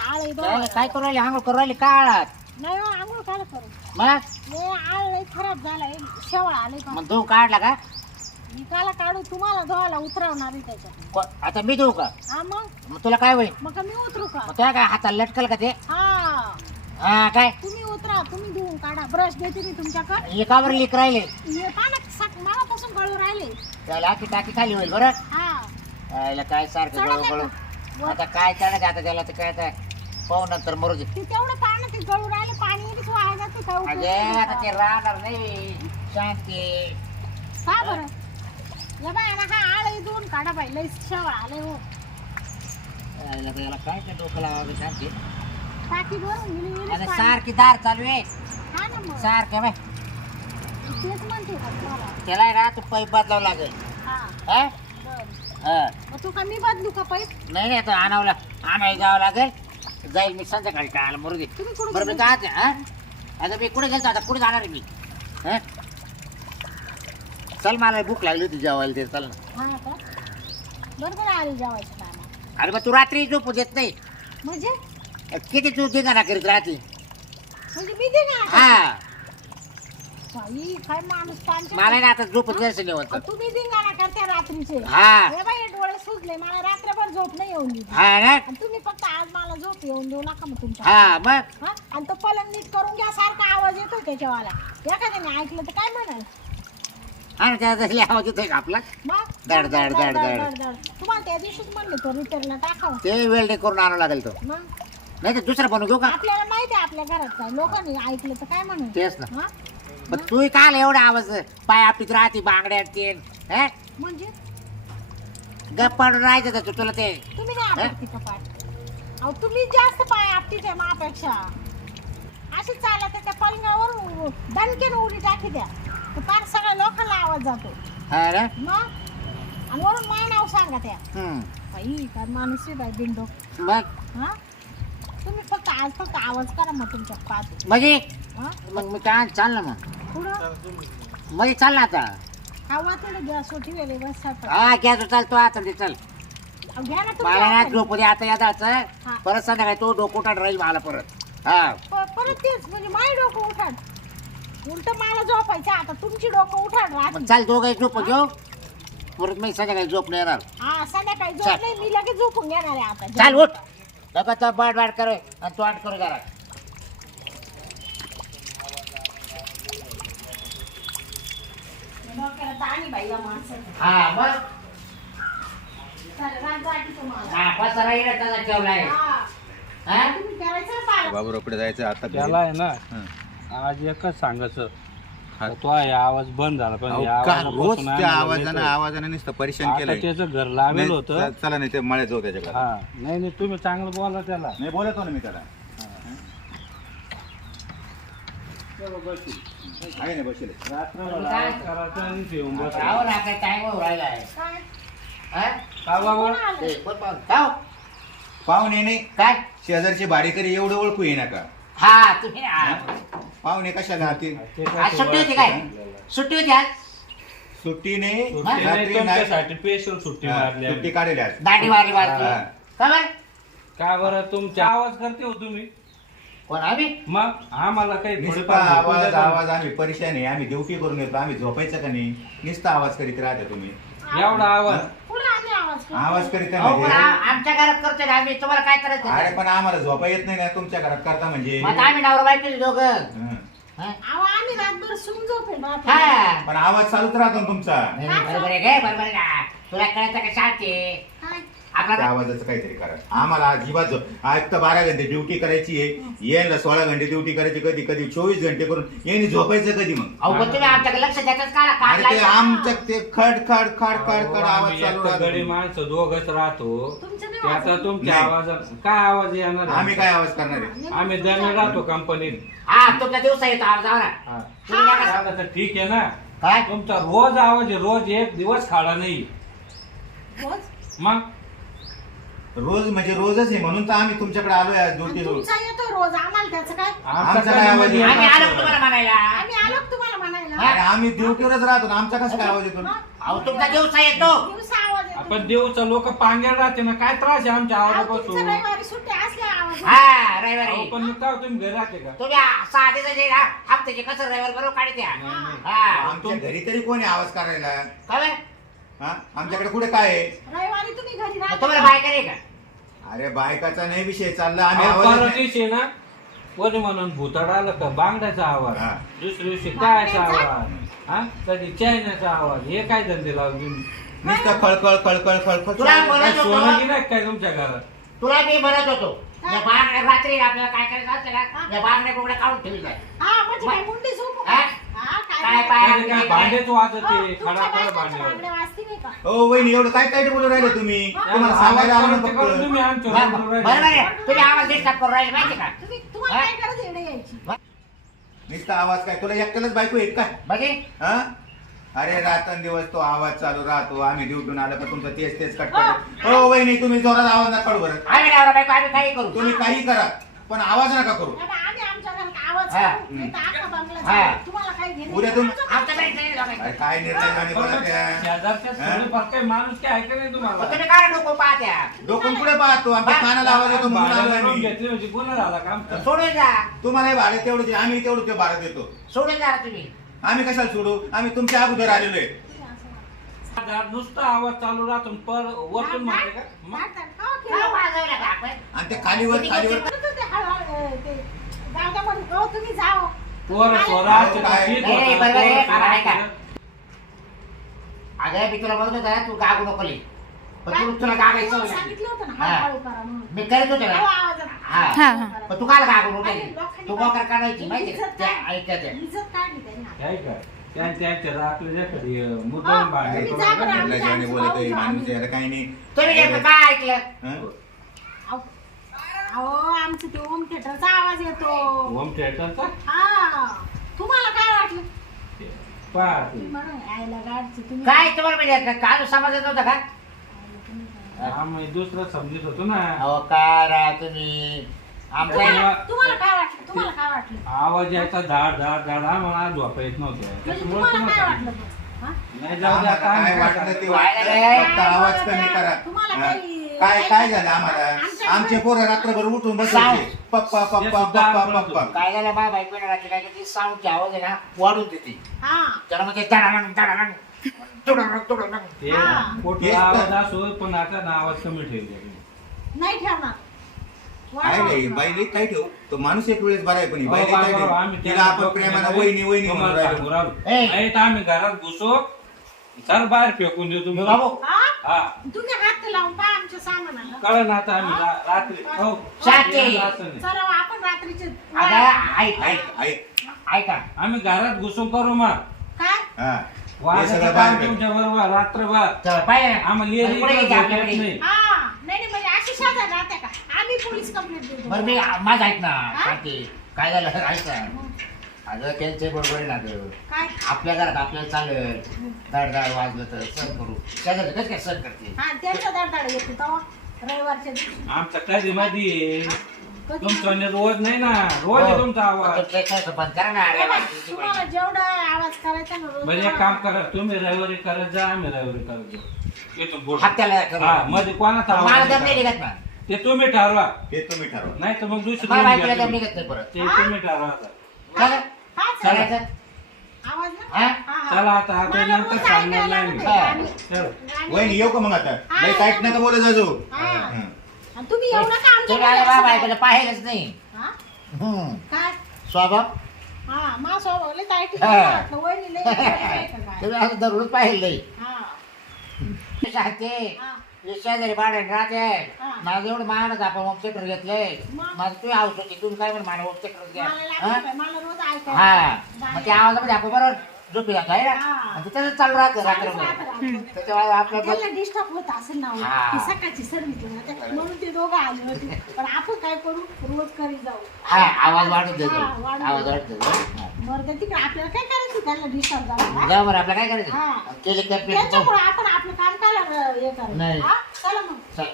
आळे काय करू राहिली? आंघोळ करू राहिली काळात नाही हो, आंघोळ करू. मग? हे आळ लय खराब झालाय शेवळ आले मग तू काढला का? मी काला काढू तुम्हाला धुवायला उतरवणार आहे त्याच्यात. को- आता मी देऊ का? हा मग? मग तुला काय होईल? मग का मी उतरू का? मग तुला काय हाताला लटकल का ते? हा. हा काय? तुम्ही उतरा तुम्ही धुवून काढा. ब्रश देते मी तुमच्याकडे. एकावर लिक राहिले. येता ना सक मनापासून गळू राहिले. त्याला की टाकी खाली होईल बरं? हा. काय सारखं चढा गळू गळू. आता काय चढायचं आता त्याला तर काय आता पाहू नंतर मरू दे ते तेवढं पाणी ते गळू राहिले पाणी येते वाया जाते का उपयोग अगे आता? ते राहणार नाही. शांती. का बरं. या बाय ना हा आळ दोन काढा बाई लई शेवळ आले हो. तर याला काय काय डोकं लावावं शांती. टाकी भरून गेली आता विहिरीत पाणी. सारखी दार चालू आहे. हा ना मग. सारखं बाय तेच म्हणते का तुम्हाला त्याला आहे ना तू पैप बदलावं लागेल. हा. हा? बरं. हा. मग तू का मी बदलू का पैसे नाही नाही आता आणावं आणायला जावं लागेल. जाईल मी संध्याकाळी काय मरू दे तुम्ही कुठं बरं मी गेले? हा? आता मी कुठे गेलतो आता कुठे जाणार आहे मी? हा? चल मला भूक लागली होती जेवायला ते चल ना. हा का? बरोबर आली जेवायची कामा अरे मग तू रात्री झोपू देत नाही. म्हणजे? किती तू ठिकाणा करीत राहते. म्हणजे मी दे ना हा. बाई, काय माणूस पाच मला ना आता झोपत जायचं नाही होत. तुम्ही धिंगाणा करता रात्रीचे. हा. हे बाई डोळे सुजले. मला रात्रभर झोप नाही येऊन दिली. हा ना? आणि तुम्ही फक्त आज मला झोप येऊन देऊ नका मग तुमच्या हा मग? हा? आणि तो पलंग नीट करून घ्या सारखा आवाज येतो त्याच्यावाला. एखाद्याने ऐकलं तर काय म्हणाल? हा ना त्याचा आवाज येतोय का आपला? मग? दड, दड, दड. दड. तुम्हाला त्या दिवशीच म्हणले तो रिटर्नला टाकावं. ते वेल्डे करून आणावं लागेल तो. मग? नाही तर दुसरा बनवू घेऊ का? आपल्याला माहिती आहे आपल्या घरात काय लोकांनी ऐकलं तर काय म्हणून तेच ना. हा? पण तू काल एवढा आवाज पाय आपलीच राहते बांगड्या हा? म्हणजे? गप पडून राहायचं तर तुला ते तुम्ही नाही आपटती का पाठ अहो तुम्ही जास्त पाय आपटीच आहे मापेक्षा. अशी चालत आहे त्या पलंगावर दणकेनं उडी टाकी द्या. तर फार सगळ्या लोकांना आवाज जातो. हा मग? आणि वरून माय नाव सांगा त्या. हम्म. बाई काय माणूस आहे बाई बिंडो मग? हा? तुम्ही फक्त आज फक्त आवाज करा मग तुमच्या पाच. म्हणजे हा? मग मी काय चाल ना मग? पुढं? म्हणजे चाल ना आता. हवा तिकडे गॅस होती वेळे बस सापड हा घ्या चालतो आता ते चल. घ्या ना मला ना तुम्ही झोपू दे आता हा. यादाचं परत संध्याकाळी तो डोकोटात राहील मला परत. हा. प- परत तेच म्हणजे माय डोकं उठाड उलट मला झोपायचं आता तुमची डोकं उठाड मग राहते चाल दोघं झोप घेऊ. परत मी संध्याकाळी झोप नाही येणार. हा संध्याकाळी चल. झोप नाही मी लगेच झोपून घेणार आहे आता. चाल उठ. डब्याचा बाट बाट कर आणि तो आठ करू जरा डोक्याला. हा मग चला, रात जाती तुम्हाला. हा पसारा इकडे त्याला ठेवलाय हा. हा तुम्ही करायचं ना पालक. बाबूरावकडे जायचं आता त्याला आहे ना हं. आज एकच सांगायचं तो आहे आवाज बंद झाला पण अहो, या का आवाजापासून रोज आम्हाला त्या आवाजानं येतोय. आवाजानं नुसतं परेशान आता केलंय. त्याचं घर लावेल नाही, होतं. च- चला नाही ते मळ्यात जाऊ त्याच्याकडे. हा. नाही नाही तुम्ही चांगलं बोला त्याला. नाही बोलतो ना मी त्याला. आहे ना बसेल. रात्रभर काय? हा? आलं? पाहुणे नाही. काय? शेजारचे भाडेकरी एवढं ओळखू ये का हा तुम्ही हा. पाहुणे कशाला काय आज सुट्टी होती काय? सुट्टी होती आज? सुट्टी नाही सुट्टी नाही, रात्री नाही तुमच्यासाठी स्पेशल सुट्टी हा, मारली सुट्टी आम्ही. काढेल आज. का बरं? का बरं? तुमचा आवाज करते हो तुम्ही. कोण आम्ही? मग आम्हाला काही नुसता थोडीफार झोपून आवाज आवाज आम्ही परेशान आहे. आम्ही ड्युटी करून येतो. आम्ही झोपायचं का नाही? नुसता आवाज करीत राहता तुम्ही. एवढा आवाज. आवाज करतो? अहो, पण म्हणजे? आ- आमच्या घरात करतोय ना आम्ही? तुम्हाला काय करायचं अरे पण आम्हाला झोपा येत नाही ना तुमच्या घरात. करता म्हणजे? मग आता आम्ही नवरा बायको दोघं. हं. हा? अहो, आम्ही रातभर सून झोपेल रात्री. हा. पण आवाज चालूच राहतो ना तुमचा. नाही, नाही, बरोबर आहे गे बरोबर आहे ना. तुला कळतं का शांती? काय? त्या आवाजाचं काहीतरी करा आम्हाला अजिबात आज तर बारा घंटे ड्युटी करायची आहे. येणला सोळा घंटे ड्युटी करायची कधी कधी चोवीस घंटे करून येणे झोपायचं कधी मग? अहो पण तुम्ही आमच्याकडे लक्ष द्यायचं का अरे ते आमचं ते खड खड खड खड खड आवाज आम्ही चालू एकटं राहतो. माणसं दोघच राहतो. तुमचं नाही त्याचा वाजत? तुमच्या नाही. आवाजात काय आवाज येणार? आम्ही काय आवाज करणार आहे? आम्ही दमे राहतो कंपनीत हा तुमचा दिवसा येतो आज जाऊ ना. तुम्ही नका- झालं तर ठीक आहे ना. काय? तुमचा रोज आवाज आहे रोज एक दिवस खाडा नाही. रोज? मग? रोज म्हणजे रोजच आहे म्हणून तर आम्ही तुमच्याकडे आलोय आज ड्युटी आणि तुमचा येतो रोज आम्हाला त्याचं काय? आमचा काय आवाज आहे? आम्ही आलो तुम्हाला म्हणायला? आम्ही आलो का तुम्हाला म्हणायला? हा? अरे आम्ही ड्युटीवरच राहतो ना आमचा कसं काय आवाज येतो? हा? अहो तुमचा दिवसा येतो दिवसा आवाज येतो. पण देऊचं लोक पांग्या राहते ना काय त्रास आहे आमच्या अहो, आवाजापासून तुमचं रविवारी सुट्टी असल्या आवाज हा अहो, रविवारी पण मग काय तुम्ही घरी राहते का? तुम्ही सहा दिवसाचे हप्त्याचे कसं रविवार बरोबर काढते. हा. आमच्या घरी तरी कोणी आवाज करायला? काय हा आमच्याकडे कुठे काय आहे रविवारी तुम्ही घरी मग राहता तुम्हाला का? अरे बायकाचा नाही विषय चालला आम्ही आवाज. दिवशी ना कोणी म्हणून भुताड आलं का बांगड्याचा आवाज हा. दुसऱ्या दिवशी कायचा बांगड्याचा? आवाज हा कधी चायनाचा आवाज हे काय धंदे लावले तुम्ही? नुसतं खळखळ खळखळ खळखळ तुला चालू. बोला- काय सोनं गिरायक काय तुमच्या घरात तुला मी म्हणत होतो या बांगड्या रात्री आपल्याला काय करायचं असतं ना या बांगड्या बुगड्या काढून ठेवी जाय हा म्हणजे काय मुंडी झोपू का? हा? हा, काय काय भांडेच वाजत हो, भांडे वहिनी एवढं काय काय बोलू राहिले तुम्ही. तुम्हाला सांगायला आवडलं फक्त. तुम्ही आमच्या बरोबर बरोबर बरोबर राहिले. आहे तुम्ही आवाज डिस्टर्ब करून राहिले माहिती का? तुम्ही तुम्हाला हा? काय गरज आहे येडे यायची? नुसता आवाज काय? तुला एकट्यालाच बायको एक काय म्हणजे? हा? अरे रात्रंदिवस तो आवाज चालू राहतो. आम्ही ड्युटून आलं का तुमचं तेच तेच हो. कटकट हो वहिनी तुम्ही जोरात आवाज नका काढू बरं. आम्ही नवरा बायको आम्ही काही करू. तुम्ही काही करा पण आवाज नका करू. बाबा, आम्ही आमच्या घरात आवाज हा. करू, नाही तर अख्खा बंगला हा. चालू. तुम्हाला उद्या नाही. तुम- आमचं आमच्याकडे नाही लोकांचं. अरे काय निर्णय झाले त्या शेजारच्या काही माणूस काय ऐकत नाही मग तुम्हाला तुम्ही काय डोकं पाहत्या डोकून पुढे पाहतो आमच्या कानाला आवाज येतो म्हणून. घेतली म्हणजे गुन्हा झाला का आमचा सोडून जा तुम्हाला हे भाडे तेवढं दे, आम्ही तेवढं ते भाडं देतो सोडून जा तुम्ही आम्ही कशाला सोडू आम्ही तुमच्या अगोदर आलेलो आहे. नुसता आवाज चालू राहतो पर वरतून म्हणते का मग? वाजवलं का आपण? आणि ते खालीवर खालीवर हो, तुम्ही जाओ. पोरं काय- सोरं काय- असते का? काय- ठीक नाही, होतं, बरोबर आहे, पोरं बाबा, सोरं ऐका. असते. अगं मी तुला म्हणत होता तू गागू नको लई. पण तू तुला गागायचं हो, होतं. सांगितलं होतं ना, हा. हळूहळू करा म्हणून. मी करत होते हो, ना आवाजात. हा. हा, हा. पण तू काल गागू नको लई. तू काढायची माहिती का त्या काय- ऐकत्या त्या. इज्जत काढली त्यांनी आता. काय काय त्या- त्यांच्या राखलेल्या कधी हा, मुद्दाम भांडे तुम्ही करून जा बरं, राहिले. आम्ही बोलायचं आमचं बोलत भाऊ माणूस आम्ही- याला काही नाही तुम्ही नेमकं काय ऐकलं हं? अहो, आमचं ते होम थिएटरचा आवाज येतो होम थिएटरचा हा गाडची तुम्ही काय तुम्हाला म्हणजे काल समज येत होता का आम्ही दुसरं समजत होतो ना. अहो काय राहा तुम्ही? आमच्या तुम्हाला तुम्हाला काय वाटलं? तुम्हाला काय वाटलं? आवाज यायचा धाड धाड धाड. आम्हाला झोपा येत नव्हतं. म्हणजे त्याच्यामुळे तुम्हाला काय तुम्हाला वाटलं बरं? हा? नाही जाऊ द्या आम्हाला काय काय वाटलं वाटलं ते वाटलं. फक्त आवाज कमी करा. तुम्हाला हं? काही- काय काय झालं आम्हाला? आमच्या- आमचे पोरं रात्रभर उठून बसायचे साऊंड. पप्पा पप्पा पप्पा पप्पा. काय झालं? बा बायको रात्री काय करते? साऊंडची आवाज आहे ना वाढून देते. हा. त्याला मग ते दडाडण दडाडण तुडण तुडण ते हा. पोटला तेच तर. आवाज असो पण आता ना आवाज कमी ठेवले नाही ठेवणार. काय नाही वाढवा. काय ठेव? तो माणूस एक वेळेस बरा आहे पण ही काय ठेव? आम्ही तिला आपण प्रेमानं नाही, वहिनी वहिनी म्हणून तुम्हाला राहिलो सांगू राहिलो. ए. नाही तर आम्ही घरात घुसो चल बाहेर फेकून देऊ तुम्ही. बाबू. हा? हा. तुम्ही हात लावून पहा आमच्या सामानाला. कळलं ना आता आम्ही रा- रात्री हो. शांती. असं नाही. चला आपण रात्रीचे अगं ऐक ऐक ऐक ऐक. ऐका. आम्ही घरात घुसून करू मग. काय? हा. हे वाजायचं सगळं काम बाहेर कर. तुमच्या बरोबर रात्रभर. चल पाहिजे आम्हाला ये- पुढे ये- घ्या ये- आपल्याकडे. नाही. हा. नाही नाही म्हणजे अशी शेजार राहते का? आम्ही पोलीस कंप्लेंट देतो. बरं मी माझं ऐक ना हा? काय झालं? ऐक ना. अगं त्यांचे बरोबर आहे ना गं. काय? आपल्या घरात आपल्याला चालेल दाड दाड वाजलं तर सण करू कसं काय सण करते? हा त्यांचा दरदाड येतो तेव्हा रविवारच्या दिवशी. आमचा कधी कधी? तुमचा रोज नाही ना. रोज आहे तुमचा हो. आवाज तुमचं काय बंद करा ना अरे तेव्हा वाजली तुम्हाला पाहिजे. जेवढा आवाज करायचा ना रोज म्हणजे एक काम करा तुम्ही रविवारी करत जा आम्ही रविवारी करत जाऊ. येतो बोल. हप्त्याला करू. हा मध्ये कोणाचा मला आवाज नाही निघत ना. ते तुम्ही ठरवा. हे तुम्ही ठरवा. नाही तर मग दुसरी मला घेऊन बायकोला घ्या दम तुम्ही. निघत नाही परत. ते तुम्ही ठरवा आता. चला. चला. चालायचं आवाज ना हा? हा, हा. चला आता आता मला नंतर रोज सांगणार ऐकायला नाही मी. लागते हा. गाणी. चल. गाणी. वहिनी येऊ का मग आता हा, लई टाईट नका बोलत जाजो हा. आणि तुम्ही एवढं का आमच्या तुम्ही आले घरी? पाहिलंच नाही हा? हम्म. काय स्वभाव हा मा स्वभाव लय ताईट. आहे. वाटलं वहिनी लय वेगळं आहे का काय? तुम्ही असं दररोज पाहिलं नाही हा. शांती हा. शेजारी भाडे राहते. माझं एवढं महानच आपण होम थिएटर घेतलंय मग? माझं तुम्ही हाऊस होती तुम्ही काय म्हण मला होम थिएटर घ्या मला हा? मला रोज ऐकायला. हा. मग त्या आवाजामध्ये आपण बरोबर झोपी जातो आहे ना? हा. आणि ते तसंच चालू राहतं चालूच रात्रभर. राहतं. रात्रभर. त्याच्यामुळे आपलं त्याला डिस्टर्ब होत असेल ना हो. हा. ती सकाळची सर्विस म्हणून ते दोघं आले होते. पण आपण काय करू? रोज करी जाऊ. हा आवाज वाढून देतो हा, आवाज तिकडे आपल्याला काय करायचं त्याला डिस्टर्ब झाला जा बरं आपलं काय हा. करायचं त्याच्यामुळे आपण आपलं काम काय हे करायचं. हा? चला मग. चल.